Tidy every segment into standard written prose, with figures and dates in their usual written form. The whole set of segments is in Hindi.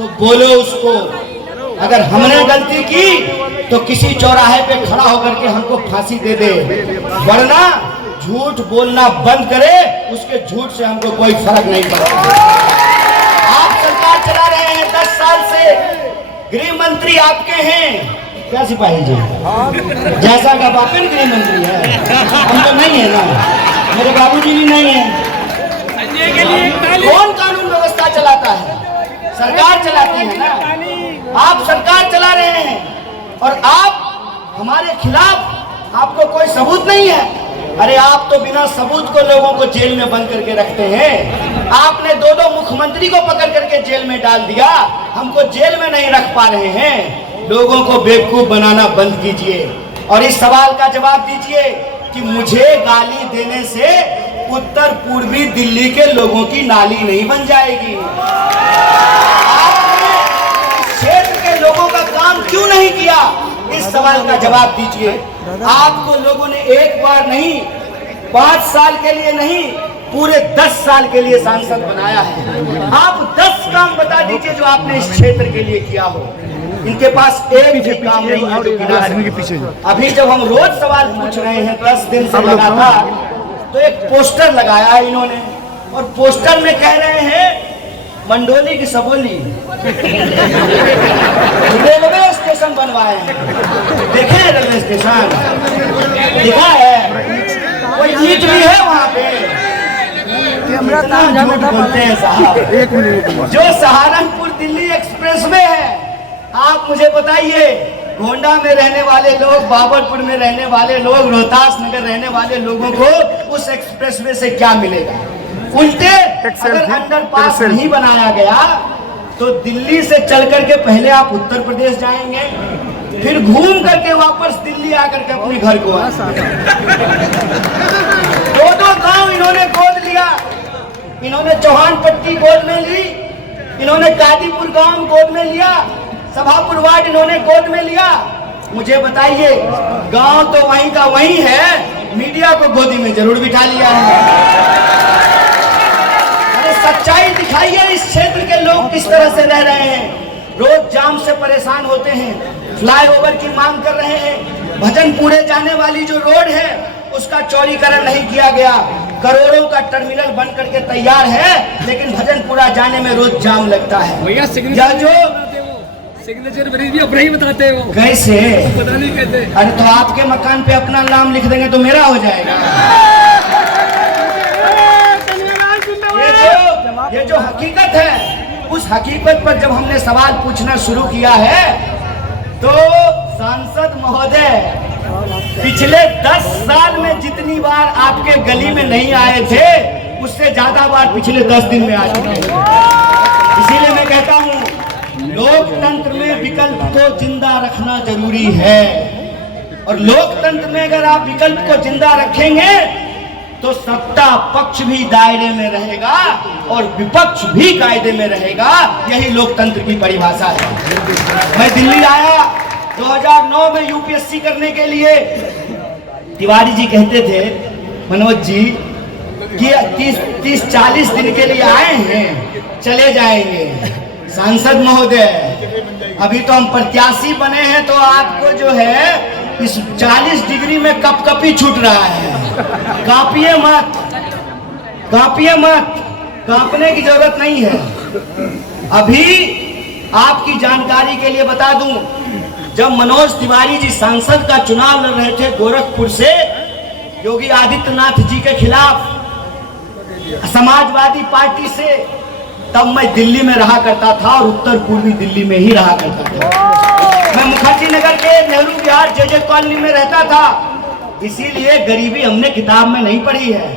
तो बोलो उसको। अगर हमने गलती की तो किसी चौराहे पे खड़ा होकर के हमको फांसी दे दे, वरना झूठ बोलना बंद करे, उसके झूठ से हमको कोई फर्क नहीं पड़ता। आप सरकार चला रहे हैं 10 साल से, गृह मंत्री आपके हैं, क्या सिपाही जी जैसा का बापिन गृह मंत्री है, हम तो नहीं है ना, मेरे बाबूजी भी नहीं है। कौन कानून व्यवस्था चलाता है? सरकार चलाती है ना। आप सरकार चला रहे हैं और आप हमारे खिलाफ, आपको कोई सबूत नहीं है। अरे आप तो बिना सबूत को लोगों को जेल में बंद करके रखते हैं। आपने 2 मुख्यमंत्री को पकड़ करके जेल में डाल दिया, हमको जेल में नहीं रख पा रहे हैं। लोगों को बेवकूफ बनाना बंद कीजिए और इस सवाल का जवाब दीजिए कि मुझे गाली देने से उत्तर पूर्वी दिल्ली के लोगों की नाली नहीं बन जाएगी। आपने इस क्षेत्र के लोगों का काम क्यों नहीं किया? इस सवाल का जवाब दीजिए। आपको लोगों ने एक बार नहीं, 5 साल के लिए नहीं, पूरे 10 साल के लिए सांसद बनाया है। आप 10 काम बता दीजिए जो आपने इस क्षेत्र के लिए किया हो। इनके पास एक भी काम नहीं है जो गिना सके। अभी जब हम रोज सवाल पूछ रहे हैं 10 दिन से लगातार, तो एक पोस्टर लगाया है इन्होंने और पोस्टर में कह रहे हैं मंडोली की सबोली रेलवे स्टेशन बनवाए हैं। देखे हैं रेलवे स्टेशन? दिखा है? कोई ईंट भी है वहाँ पे? बोलते हैं साहब। जो सहारनपुर दिल्ली एक्सप्रेस में है, आप मुझे बताइए, गोंडा में रहने वाले लोग, बाबरपुर में रहने वाले लोग, रोहतास नगर रहने वाले लोगों को उस एक्सप्रेसवे से क्या मिलेगा? उल्टे अगर अंडरपास नहीं बनाया गया तो दिल्ली से चल करके पहले आप उत्तर प्रदेश जाएंगे, फिर घूम करके वापस दिल्ली आकर के अपने घर को आएंगे। 2 गांव इन्होंने गोद लिया। इन्होंने चौहान पट्टी गोद में ली, इन्होंने कादीपुर गांव गोद में लिया, सभापुर वार्ड इन्होंने गोद में लिया। मुझे बताइए, गांव तो वहीं का वहीं है, मीडिया को गोदी में जरूर बिठा लिया है। अरे सच्चाई दिखाइए, इस क्षेत्र के लोग किस तरह से रह रहे हैं। रोज जाम से परेशान होते हैं, फ्लाईओवर की मांग कर रहे हैं। भजनपुरे जाने वाली जो रोड है उसका चौड़ीकरण नहीं किया गया। करोड़ों का टर्मिनल बन करके तैयार है, लेकिन भजनपुरा जाने में रोज जाम लगता है। सिग्नेचर भी अपना ही बताते हो। कैसे? पता नहीं कैसे। अरे तो आपके मकान पे अपना नाम लिख देंगे तो मेरा हो जाएगा। ये जो हकीकत है, उस हकीकत पर जब हमने सवाल पूछना शुरू किया है तो सांसद महोदय पिछले 10 साल में जितनी बार आपके गली में नहीं आए थे, उससे ज्यादा बार पिछले 10 दिन में आ चुके हैं। इसीलिए मैं कहता हूँ, लोकतंत्र में विकल्प को जिंदा रखना जरूरी है और लोकतंत्र में अगर आप विकल्प को जिंदा रखेंगे तो सत्ता पक्ष भी दायरे में रहेगा और विपक्ष भी कायदे में रहेगा। यही लोकतंत्र की परिभाषा है। मैं दिल्ली आया 2009 में यूपीएससी करने के लिए। तिवारी जी कहते थे, मनोज जी, कि 30-40 दिन के लिए आए हैं, चले जाएंगे। सांसद महोदय, अभी तो हम प्रत्याशी बने हैं तो आपको जो है इस 40 डिग्री में कपकपी छूट रहा है। कांपिए मत, कांपिए मत, कांपने की जरूरत नहीं है। अभी आपकी जानकारी के लिए बता दूं, जब मनोज तिवारी जी सांसद का चुनाव लड़ रहे थे गोरखपुर से योगी आदित्यनाथ जी के खिलाफ समाजवादी पार्टी से, तब मैं दिल्ली में रहा करता था और उत्तर पूर्वी दिल्ली में ही रहा करता था। मैं मुखर्जी नगर के नेहरू विहार जे कॉलोनी में रहता था। इसीलिए गरीबी हमने किताब में नहीं पढ़ी है।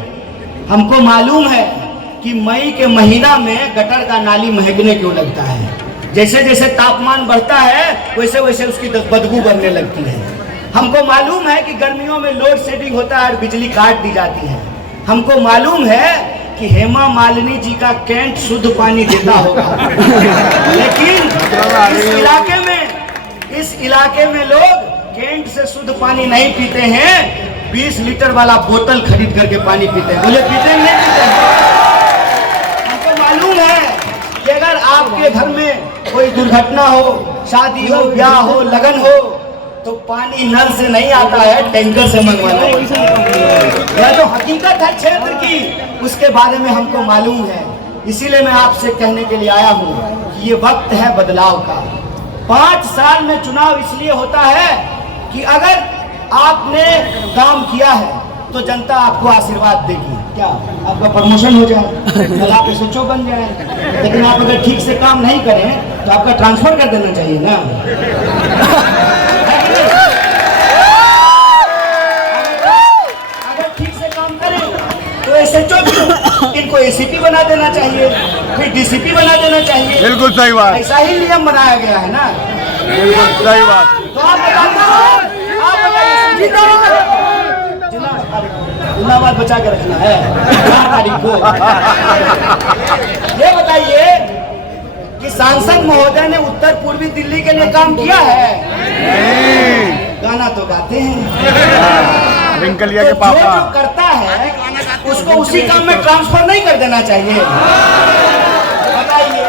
हमको मालूम है कि मई के महीना में गटर का नाली महकने क्यों लगता है। जैसे जैसे तापमान बढ़ता है वैसे वैसे उसकी बदबू बनने लगती है। हमको मालूम है कि गर्मियों में लोड शेडिंग होता है और बिजली काट दी जाती है। हमको मालूम है कि हेमा मालिनी जी का कैंट शुद्ध पानी देता होगा, लेकिन इस इलाके में लोग कैंट से शुद्ध पानी नहीं पीते हैं, 20 लीटर वाला बोतल खरीद करके पानी पीते हैं। बोले पीते नहीं पीते हैं? हमको मालूम है कि अगर आप आपके घर में कोई दुर्घटना हो, शादी हो, ब्याह हो, लगन हो, तो पानी नल से नहीं आता है, टैंकर से मंगवाना है। यह जो हकीकत है क्षेत्र की, उसके बारे में हमको मालूम है। इसीलिए मैं आपसे कहने के लिए आया हूँ कि ये वक्त है बदलाव का। 5 साल में चुनाव इसलिए होता है कि अगर आपने काम किया है तो जनता आपको आशीर्वाद देगी। क्या आपका प्रमोशन हो जाए, कल आप एसएचओ बन जाए। लेकिन आप अगर ठीक से काम नहीं करें तो आपका ट्रांसफर कर देना चाहिए ना। अगर ठीक से काम करें तो एसएचओ इनको एसीपी बना देना चाहिए, फिर डीसीपी बना देना चाहिए। बिल्कुल सही बात, ऐसा ही नियम बनाया गया है ना। बिल्कुल सही बात। तो आप बताइए, जिंदाबाद बचा के रखना है 4 तारीख को। ये बताइए कि सांसद महोदय ने उत्तर पूर्वी दिल्ली के लिए काम किया है? गाना तो गाते हैं। रिंकलिया तो के पापा जो करता है उसको उसी काम में ट्रांसफर नहीं कर देना चाहिए? बताइए,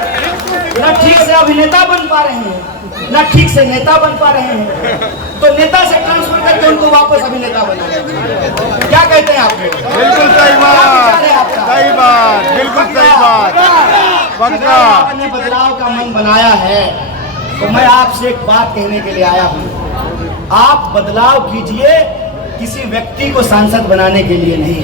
ना ठीक से अभिनेता बन पा रहे हैं, ना ठीक से नेता बन पा रहे हैं, तो नेता से ट्रांसफर करके उनको वापस अभिनेता बना। क्या कहते हैं आप? बिल्कुल सही बात, सही बात, बिल्कुल सही बात। पक्का आपने बदलाव का मन बनाया है तो मैं आपसे एक बात कहने के लिए आया हूँ। आप बदलाव कीजिए, किसी व्यक्ति को सांसद बनाने के लिए नहीं।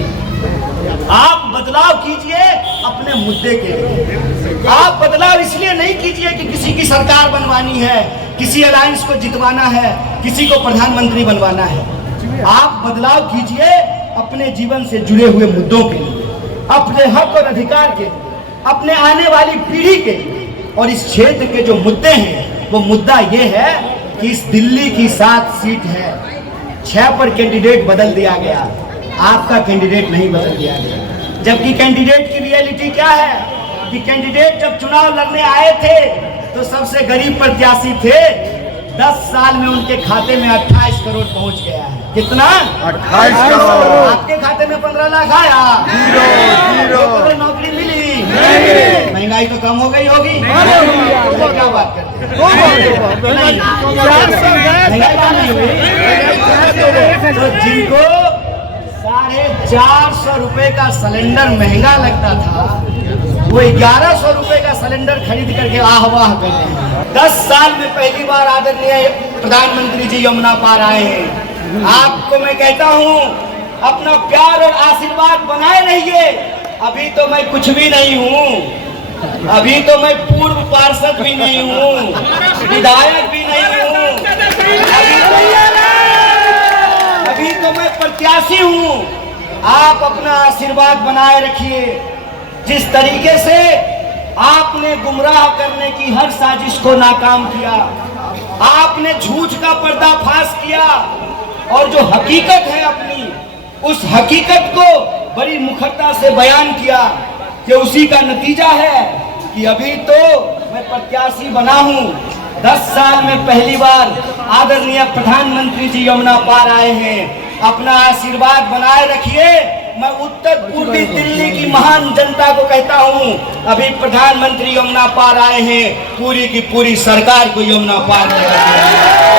आप बदलाव कीजिए अपने मुद्दे के लिए। आप बदलाव इसलिए नहीं कीजिए कि किसी की सरकार बनवानी है, किसी अलायंस को जितवाना है, किसी को प्रधानमंत्री बनवाना है। आप बदलाव कीजिए अपने जीवन से जुड़े हुए मुद्दों के लिए, अपने हक और अधिकार के, अपने आने वाली पीढ़ी के। और इस क्षेत्र के जो मुद्दे हैं, वो मुद्दा ये है कि इस दिल्ली की 7 सीट है, 6 पर कैंडिडेट बदल दिया गया, आपका कैंडिडेट नहीं बदल दिया गया। जबकि कैंडिडेट की रियलिटी क्या है कि कैंडिडेट जब चुनाव लड़ने आए थे तो सबसे गरीब प्रत्याशी थे। 10 साल में उनके खाते में 28 करोड़ पहुंच गया है। कितना? 28 करोड़। आपके खाते में 15 लाख आया? जीरो। तो नौकरी मिली? महंगाई तो कम हो गई होगी। तो क्या बात करते हैं? महंगाई कम नहीं हुई। तो जिनको 450 रुपए का सिलेंडर महंगा लगता था, वो 1100 रुपए का सिलेंडर खरीद करके आह वाह कर रहे हैं। 10 साल में पहली बार आदरणीय प्रधानमंत्री जी यमुना पार आए हैं। आपको मैं कहता हूँ, अपना प्यार और आशीर्वाद बनाए रहिए। अभी तो मैं कुछ भी नहीं हूँ, अभी तो मैं पूर्व पार्षद भी नहीं हूँ, विधायक भी नहीं हूँ, अभी तो मैं प्रत्याशी हूँ। आप अपना आशीर्वाद बनाए रखिए। जिस तरीके से आपने गुमराह करने की हर साजिश को नाकाम किया, आपने झूठ का पर्दाफाश किया और जो हकीकत है अपनी, उस हकीकत को बड़ी मुखरता से बयान किया, कि उसी का नतीजा है कि अभी तो मैं प्रत्याशी बना हूं। 10 साल में पहली बार आदरणीय प्रधानमंत्री जी यमुना पार आए हैं। अपना आशीर्वाद बनाए रखिए। मैं उत्तर पूर्वी दिल्ली की महान जनता को कहता हूं, अभी प्रधानमंत्री यमुना पार आए हैं, पूरी की पूरी सरकार को यमुना पार